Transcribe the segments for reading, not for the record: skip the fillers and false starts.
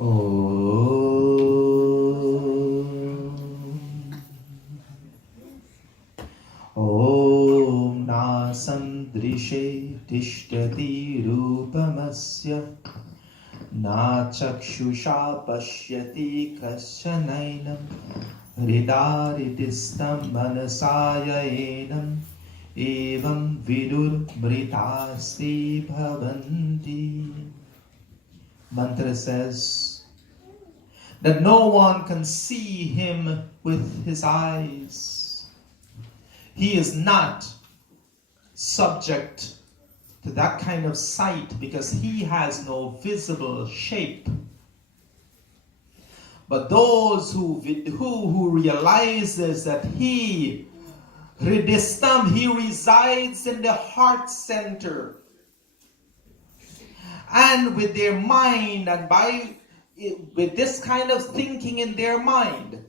Om Nasandrishe Tishtati Rupamasya Na Chakshusha Pashyati Kasyanainam Hridaritistam Manasaya Enam Evam Vidur Mritasti Bhavanti. Mantra says that no one can see him with his eyes. He is not subject to that kind of sight because he has no visible shape. But those who realizes that he Hridistam, he resides in the heart center. And with their mind and with this kind of thinking in their mind,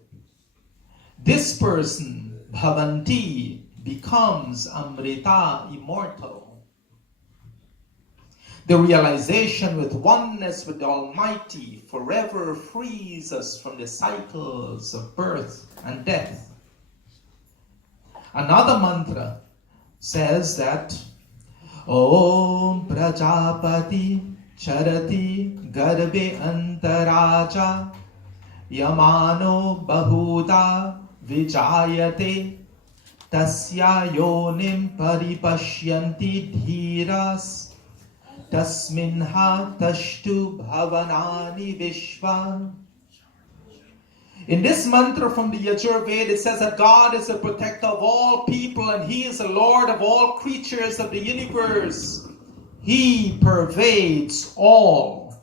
this person, Bhavanti, becomes Amrita, immortal. The realization with oneness with the Almighty forever frees us from the cycles of birth and death. Another mantra says that Om Prajapati Charati Garbe Antaraja Yamano Bahuta Vijayate Tasya Yonim Paripashyanti Dhiras Tasminha Tashtu Bhavanani Vishva. In this mantra from the Yajurveda, it says that God is the protector of all people and He is the Lord of all creatures of the universe. He pervades all.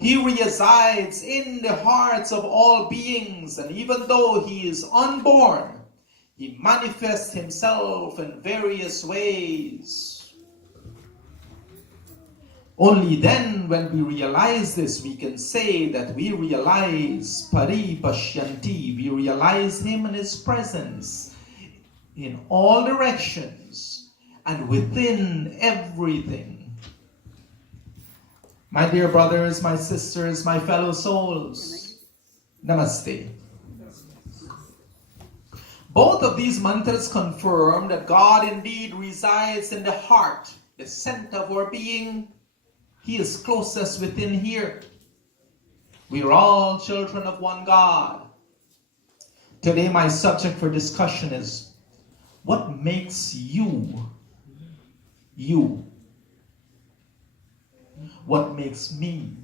He resides in the hearts of all beings, and even though He is unborn, He manifests Himself in various ways. Only then, when we realize this, we can say that we realize Paripashyanti. We realize Him and His presence in all directions and within everything. My dear brothers, my sisters, my fellow souls, Namaste. Both of these mantras confirm that God indeed resides in the heart, the center of our being. He is closest within here. We are all children of one God. Today my subject for discussion is, what makes you, you? What makes me,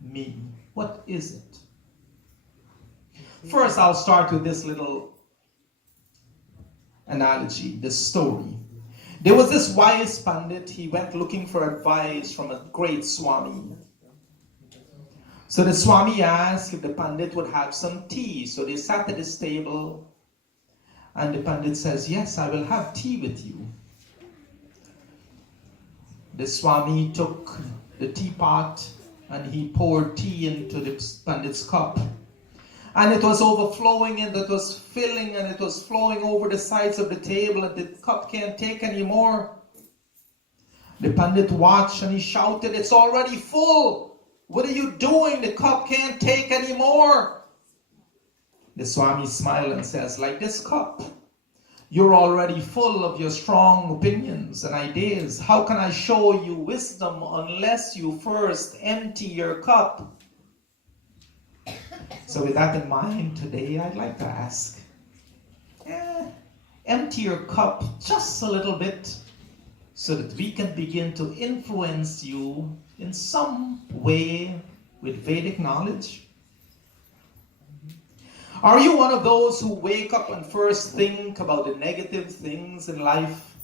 me? What is it? First, I'll start with this little analogy, this story. There was this wise Pandit. He went looking for advice from a great Swami. So the Swami asked if the Pandit would have some tea. So they sat at his table, and the Pandit says, "Yes, I will have tea with you." The Swami took the teapot and he poured tea into the Pandit's cup. And it was overflowing, and it was filling, and it was flowing over the sides of the table, and the cup can't take anymore. The Pandit watched and he shouted, "It's already full. What are you doing? The cup can't take anymore." The Swami smiled and says, "Like this cup, you're already full of your strong opinions and ideas. How can I show you wisdom unless you first empty your cup?" So with that in mind, today I'd like to ask, empty your cup just a little bit so that we can begin to influence you in some way with Vedic knowledge. Are you one of those who wake up and first think about the negative things in life?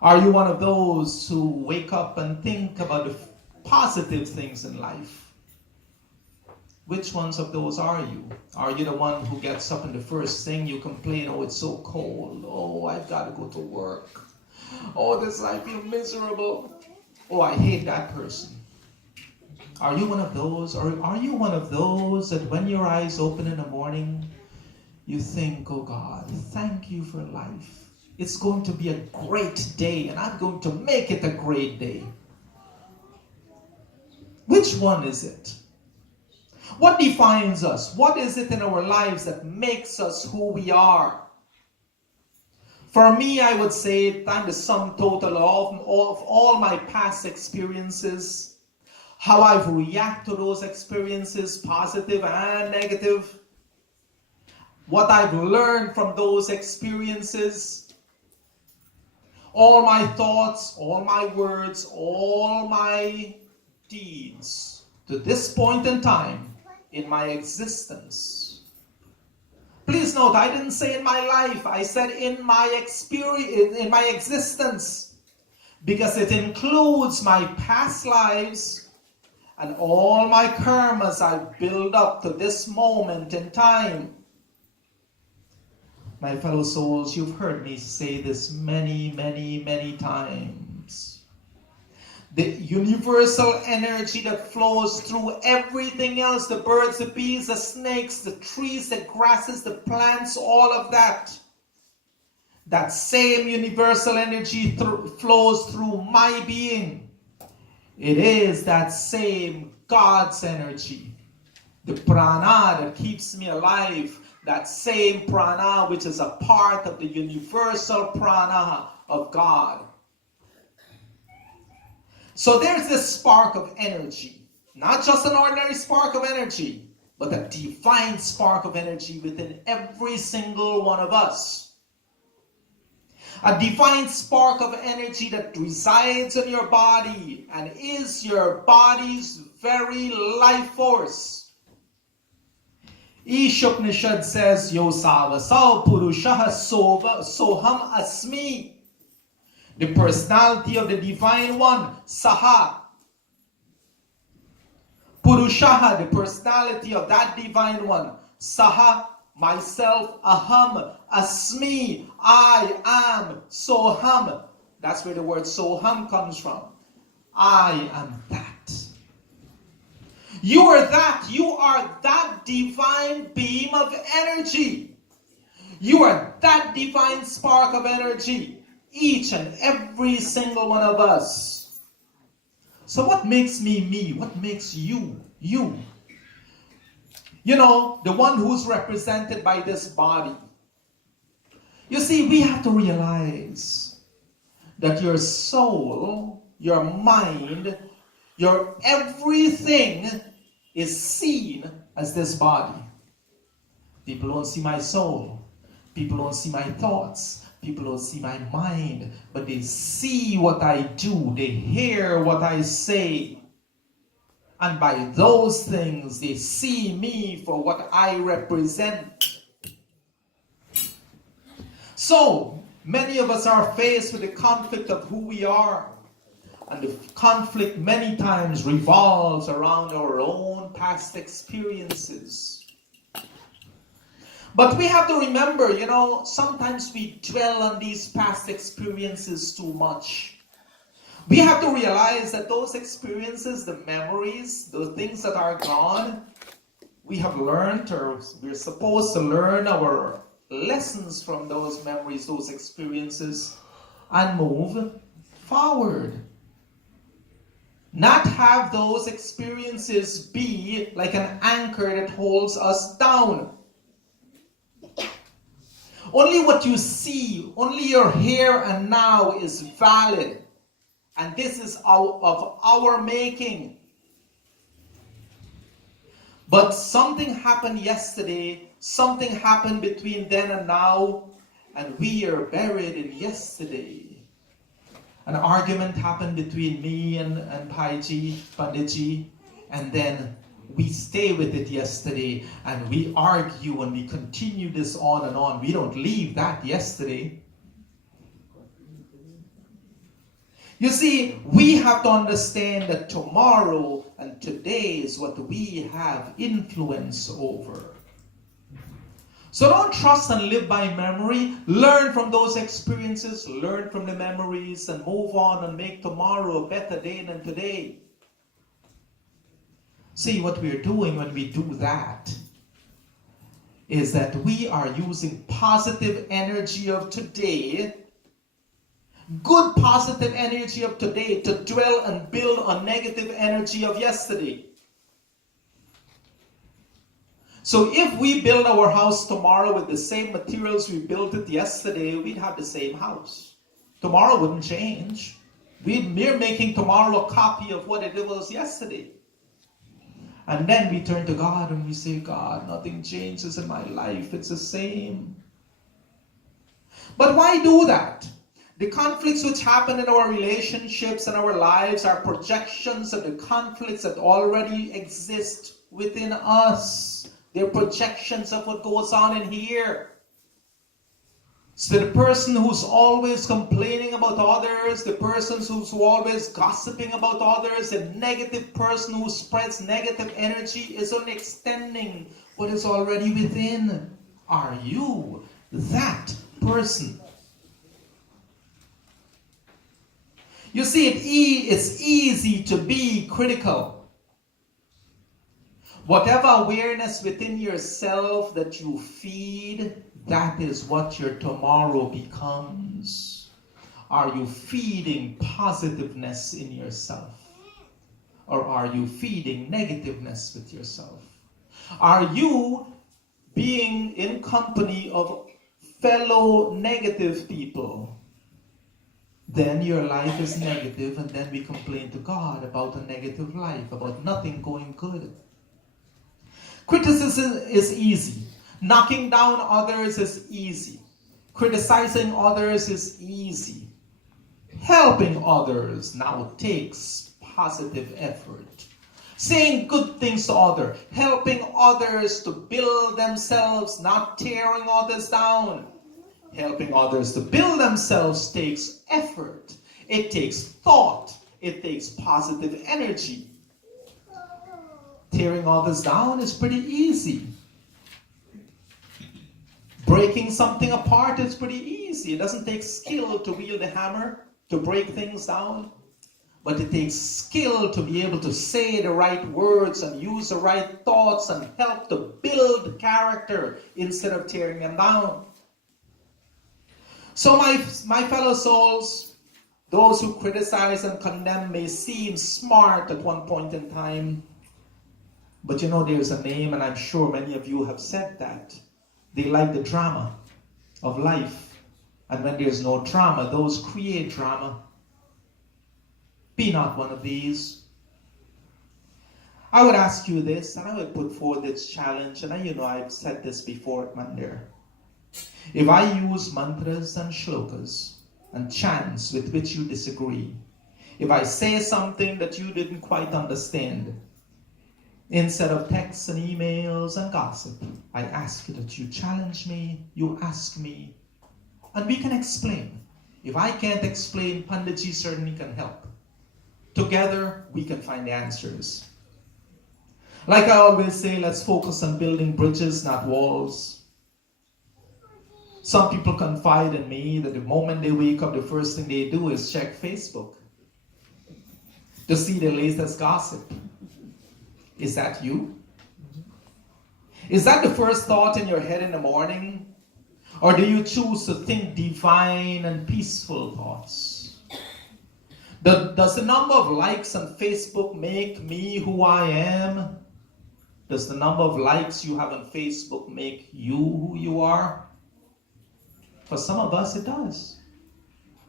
Are you one of those who wake up and think about the positive things in life? Which ones of those are you? Are you the one who gets up and the first thing you complain, "Oh, it's so cold. Oh, I've got to go to work. Oh, I feel miserable. Oh, I hate that person." Are you one of those? Or are you one of those that when your eyes open in the morning, you think, "Oh God, thank you for life. It's going to be a great day and I'm going to make it a great day"? Which one is it? What defines us? What is it in our lives that makes us who we are? For me, I would say I'm the sum total of all my past experiences, how I've reacted to those experiences, positive and negative, what I've learned from those experiences, all my thoughts, all my words, all my deeds to this point in time in my existence. Please note, I didn't say in my life, I said in my experience, in my existence, because it includes my past lives and all my karmas I've built up to this moment in time. My fellow souls, you've heard me say this many, many, many times. The universal energy that flows through everything else, the birds, the bees, the snakes, the trees, the grasses, the plants, all of that. That same universal energy flows through my being. It is that same God's energy. The prana that keeps me alive. That same prana which is a part of the universal prana of God. So there's this spark of energy. Not just an ordinary spark of energy, but a divine spark of energy within every single one of us. A divine spark of energy that resides in your body and is your body's very life force. Ishupnishad says, Yosava Sao Purushaha Soham Asmi. The personality of the Divine One, Saha. Purushaha, the personality of that Divine One, Saha, myself, Aham, Asmi, I am, Soham. That's where the word Soham comes from. I am that. You are that. You are that divine beam of energy. You are that divine spark of energy. Each and every single one of us. So what makes me me? What makes you you? You know, the one who's represented by this body. You see, we have to realize that your soul, your mind, your everything is seen as this body. People don't see my soul. People don't see my thoughts. People don't see my mind. But they see what I do. They hear what I say. And by those things, they see me for what I represent. So, many of us are faced with the conflict of who we are. And the conflict many times revolves around our own past experiences. But we have to remember, you know, sometimes we dwell on these past experiences too much. We have to realize that those experiences, the memories, the things that are gone, we have learned, or we're supposed to learn our lessons from those memories, those experiences, and move forward. Not have those experiences be like an anchor that holds us down. Only what you see, only your here and now is valid. And this is of our making. But something happened yesterday, something happened between then and now, and we are buried in yesterday. An argument happened between me and Pandit, and then we stay with it yesterday, and we argue and we continue this on and on. We don't leave that yesterday. You see, we have to understand that tomorrow and today is what we have influence over. So don't trust and live by memory. Learn from those experiences, learn from the memories, and move on and make tomorrow a better day than today. See, what we're doing when we do that is that we are using positive energy of today, good positive energy of today, to dwell and build on negative energy of yesterday. So if we build our house tomorrow with the same materials we built it yesterday, we'd have the same house. Tomorrow wouldn't change. We're making tomorrow a copy of what it was yesterday. And then we turn to God and we say, God, nothing changes in my life. It's the same. But why do that? The conflicts which happen in our relationships and our lives are projections of the conflicts that already exist within us. They're projections of what goes on in here. So the person who's always complaining about others, the person who's always gossiping about others, the negative person who spreads negative energy is only extending what is already within. Are you that person? You see, it's easy to be critical. Whatever awareness within yourself that you feed, that is what your tomorrow becomes. Are you feeding positiveness in yourself? Or are you feeding negativeness with yourself? Are you being in company of fellow negative people? Then your life is negative, and then we complain to God about a negative life, about nothing going good. Criticism is easy. Knocking down others is easy. Criticizing others is easy. Helping others now takes positive effort. Saying good things to others. Helping others to build themselves, not tearing others down. Helping others to build themselves takes effort. It takes thought. It takes positive energy. Tearing others down is pretty easy. Breaking something apart is pretty easy. It doesn't take skill to wield a hammer to break things down. But it takes skill to be able to say the right words and use the right thoughts and help to build character instead of tearing them down. So my fellow souls, those who criticize and condemn may seem smart at one point in time. But you know there's a name, and I'm sure many of you have said that. They like the drama of life. And when there's no drama, those create drama. Be not one of these. I would ask you this, and I would put forward this challenge, and I've said this before at Mandir. If I use mantras and shlokas and chants with which you disagree, if I say something that you didn't quite understand, instead of texts and emails and gossip, I ask you that you challenge me, you ask me, and we can explain. If I can't explain, Panditji certainly can help. Together, we can find answers. Like I always say, let's focus on building bridges, not walls. Some people confide in me that the moment they wake up, the first thing they do is check Facebook to see the latest gossip. Is that you? Is that the first thought in your head in the morning? Or do you choose to think divine and peaceful thoughts? Does the number of likes on Facebook make me who I am? Does the number of likes you have on Facebook make you who you are? For some of us, it does.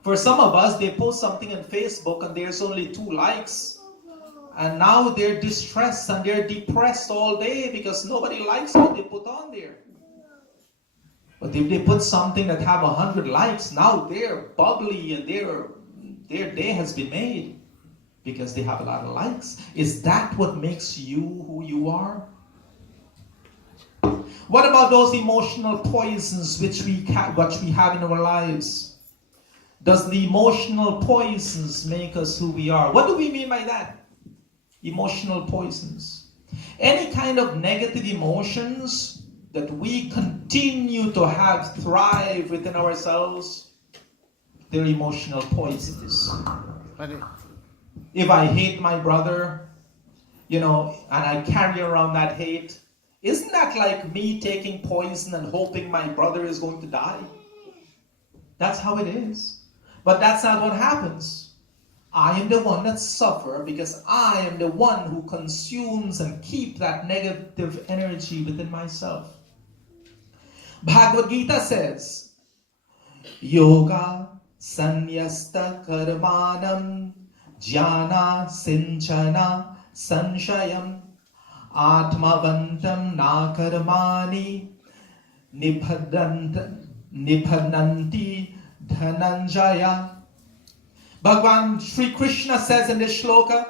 For some of us, they post something on Facebook and there's only 2 likes. And now they're distressed and they're depressed all day because nobody likes what they put on there. But if they put something that have 100 likes, now they're bubbly and their day has been made because they have a lot of likes. Is that what makes you who you are? What about those emotional poisons which we have in our lives? Does the emotional poisons make us who we are? What do we mean by that? Emotional poisons. Any kind of negative emotions that we continue to have thrive within ourselves, they're emotional poisons. If I hate my brother, and I carry around that hate, isn't that like me taking poison and hoping my brother is going to die? That's how it is. But that's not what happens. I am the one that suffers because I am the one who consumes and keep that negative energy within myself. Bhagavad Gita says, Yoga Sanyasta Karmanam Jnana Sinchana Sanshayam Atmavantam Na Karmani Nibhadanti Dhananjaya. Bhagavan Sri Krishna says in this shloka,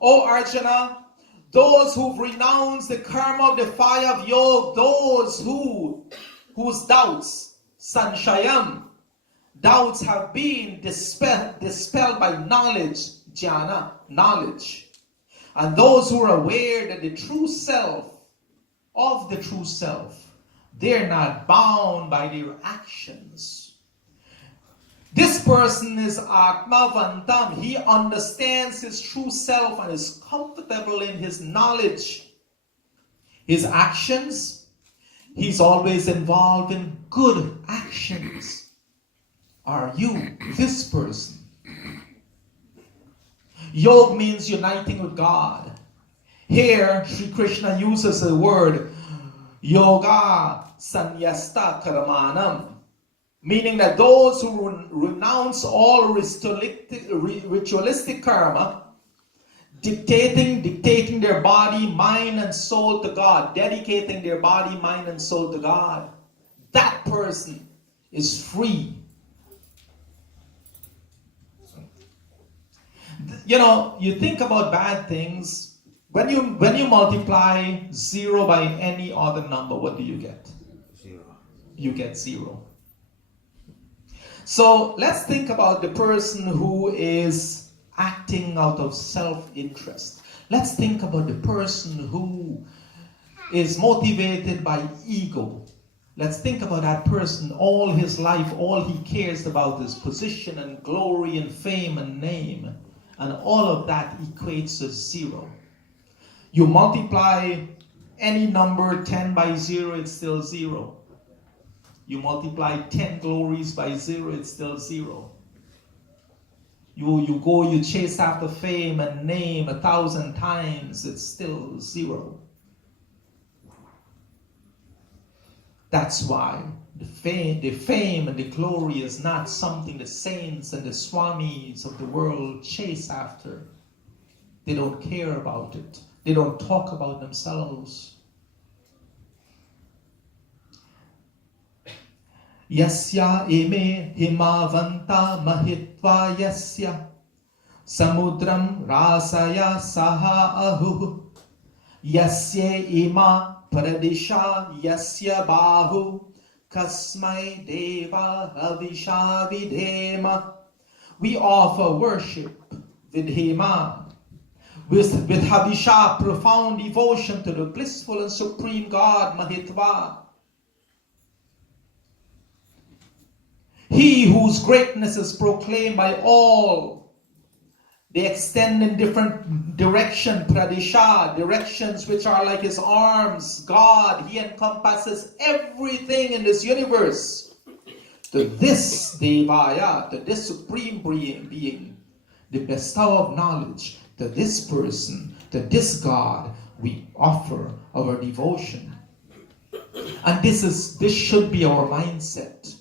O Arjuna, those who've renounced the karma of the fire of yoga, those whose doubts, sanshayam, doubts have been dispelled by knowledge, jnana, knowledge. And those who are aware that the true self, of the true self, they're not bound by their actions. This person is Atmavantam. He understands his true self and is comfortable in his knowledge. His actions, he's always involved in good actions. Are you this person? Yoga means uniting with God. Here, Sri Krishna uses the word Yoga Sanyasta Karmanam, meaning that those who renounce all ritualistic karma, dictating their body, mind, and soul to God, dedicating their body, mind, and soul to God, that person is free. You know, you think about bad things. When you multiply 0 by any other number, what do you get? 0. You get 0. So let's think about the person who is acting out of self-interest. Let's think about the person who is motivated by ego. Let's think about that person. All his life, all he cares about is position and glory and fame and name. And all of that equates to 0. You multiply any number 10 by 0, it's still 0. You multiply 10 glories by 0, it's still 0. You chase after fame and name 1,000 times, it's still 0. That's why the fame and the glory is not something the saints and the swamis of the world chase after. They don't care about it. They don't talk about themselves. Yasya eme himavanta mahitva yasya samudram rasaya saha ahu yasya ima pradisha yasya bahu kasmai deva avisha vidhema. We offer worship vidhema with havisha, profound devotion to the blissful and supreme God Mahitva. He whose greatness is proclaimed by all. They extend in different directions, pradesha, directions which are like his arms. God, he encompasses everything in this universe. To this Devaya, to this supreme being, the bestower of knowledge, to this person, to this God, we offer our devotion. And this should be our mindset.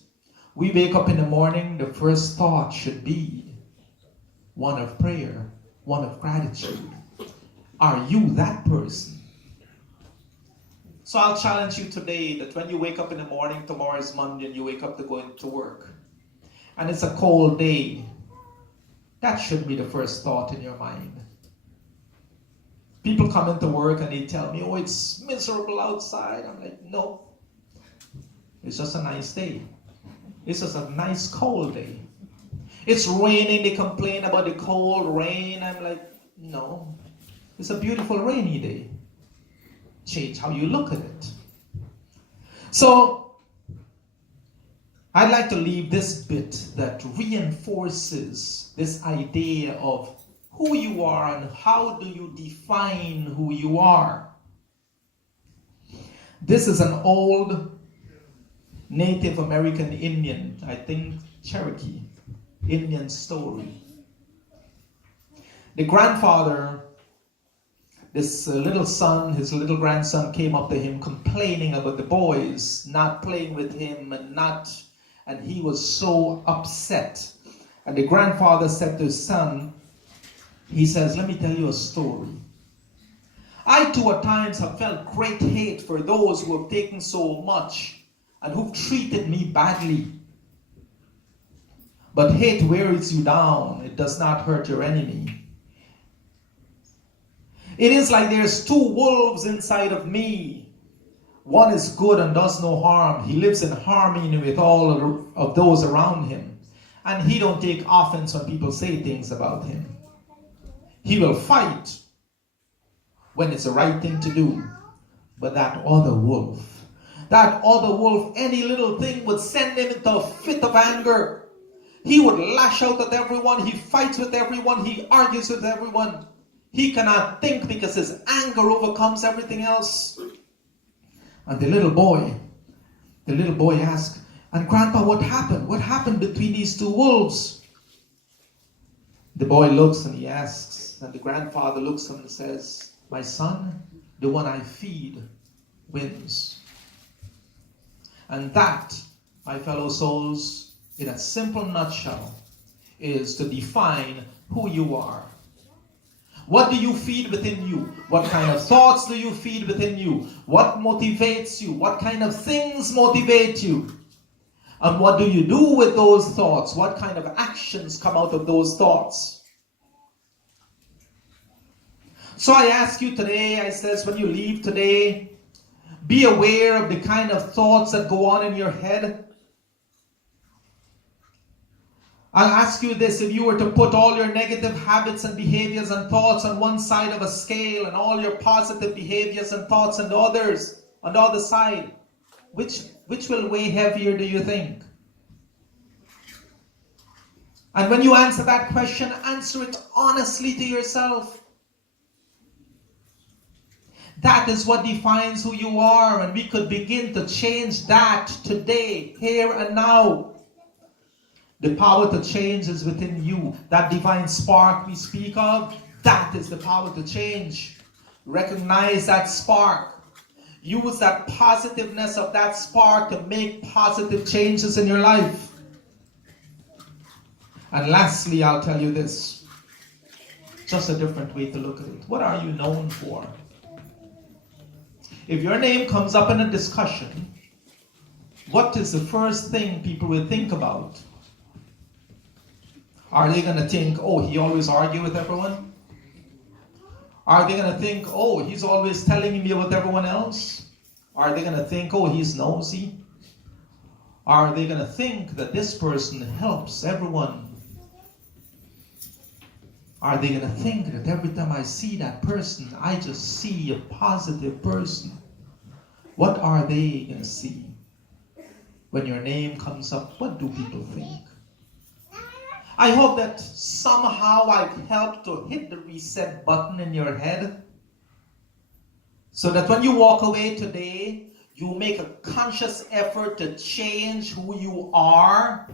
We wake up in the morning, the first thought should be one of prayer, one of gratitude. Are you that person? So I'll challenge you today that when you wake up in the morning, tomorrow is Monday, and you wake up to go into work, and it's a cold day, that should be the first thought in your mind. People come into work and they tell me, oh, it's miserable outside. I'm like, no, it's just a nice day. It's just a nice cold day. It's raining, they complain about the cold rain. I'm like, no, it's a beautiful rainy day. Change how you look at it. So, I'd like to leave this bit that reinforces this idea of who you are and how do you define who you are. This is an old Native American Indian, I think Cherokee, Indian story. The grandfather, this little son, his little grandson came up to him complaining about the boys not playing with him and he was so upset. And the grandfather said to his son, he says, let me tell you a story. I too at times have felt great hate for those who have taken so much and who've treated me badly. But hate wears you down. It does not hurt your enemy. It is like there's two wolves inside of me. One is good and does no harm. He lives in harmony with all of those around him. And he don't take offense when people say things about him. He will fight when it's the right thing to do. But that other wolf, any little thing would send him into a fit of anger. He would lash out at everyone. He fights with everyone. He argues with everyone. He cannot think because his anger overcomes everything else. And the little boy asked, and Grandpa, what happened? What happened between these two wolves? The boy looks and he asks, and the grandfather looks at him and says, my son, the one I feed wins. And that, my fellow souls, in a simple nutshell, is to define who you are. What do you feed within you? What kind of thoughts do you feed within you? What motivates you? What kind of things motivate you? And what do you do with those thoughts? What kind of actions come out of those thoughts? So I ask you today, I says, when you leave today, be aware of the kind of thoughts that go on in your head. I'll ask you this, if you were to put all your negative habits and behaviors and thoughts on one side of a scale and all your positive behaviors and thoughts on the other side, which will weigh heavier, do you think? And when you answer that question, answer it honestly to yourself. That is what defines who you are, and we could begin to change that today, here and now. The power to change is within you. That divine spark we speak of, that is the power to change. Recognize that spark. Use that positiveness of that spark to make positive changes in your life. And lastly, I'll tell you this. Just a different way to look at it. What are you known for? If your name comes up in a discussion, what is the first thing people will think about? Are they going to think, oh, he always argues with everyone? Are they going to think, oh, he's always telling me about everyone else? Are they going to think, oh, he's nosy? Are they going to think that this person helps everyone? Are they going to think that every time I see that person, I just see a positive person? What are they going to see? When your name comes up, what do people think? I hope that somehow I've helped to hit the reset button in your head, so that when you walk away today, you make a conscious effort to change who you are.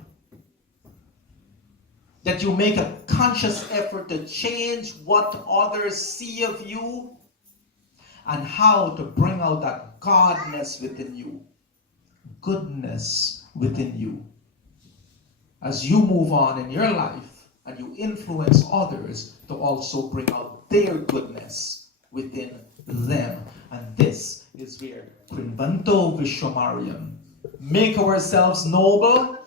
That you make a conscious effort to change what others see of you, and how to bring out that godness within you, goodness within you. As you move on in your life and you influence others to also bring out their goodness within them. And this is where Krinvanto Vishwamariam. Make ourselves noble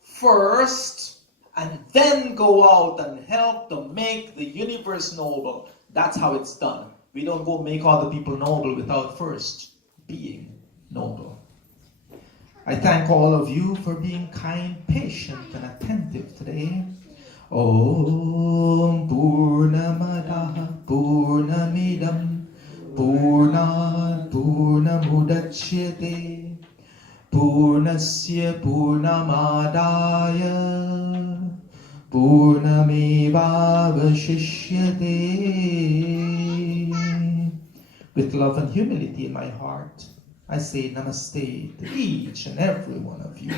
first, and then go out and help to make the universe noble. That's how it's done. We don't go make other people noble without first being noble. I thank all of you for being kind, patient, and attentive today. Om Purnamadaha Purnamidam Purnat Purnamudachyate Purnasya Purnamadaya Purnamevavashishyate. With love and humility in my heart, I say namaste to each and every one of you.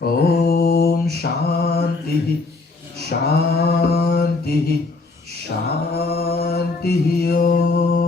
Om Shanti, Shanti, Shanti Om.